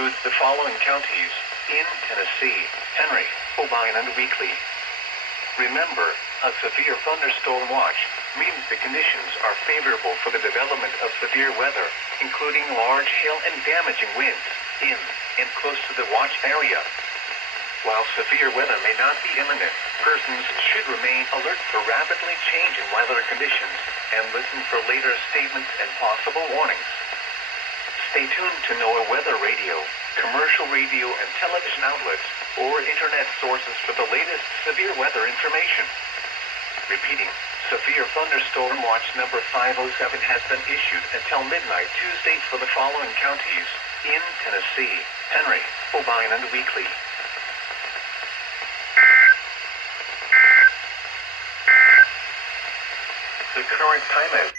includes the following counties in Tennessee: Henry, O'Brien, and Weakley. Remember, a severe thunderstorm watch means the conditions are favorable for the development of severe weather, including large hail and damaging winds in and close to the watch area. While severe weather may not be imminent, persons should remain alert for rapidly changing weather conditions and listen for later statements and possible warnings. Stay tuned to NOAA weather radio, commercial radio and television outlets, or internet sources for the latest severe weather information. Repeating, severe thunderstorm watch number 507 has been issued until midnight Tuesday for the following counties in Tennessee: Henry, O'Brien, and Weakley. The current time is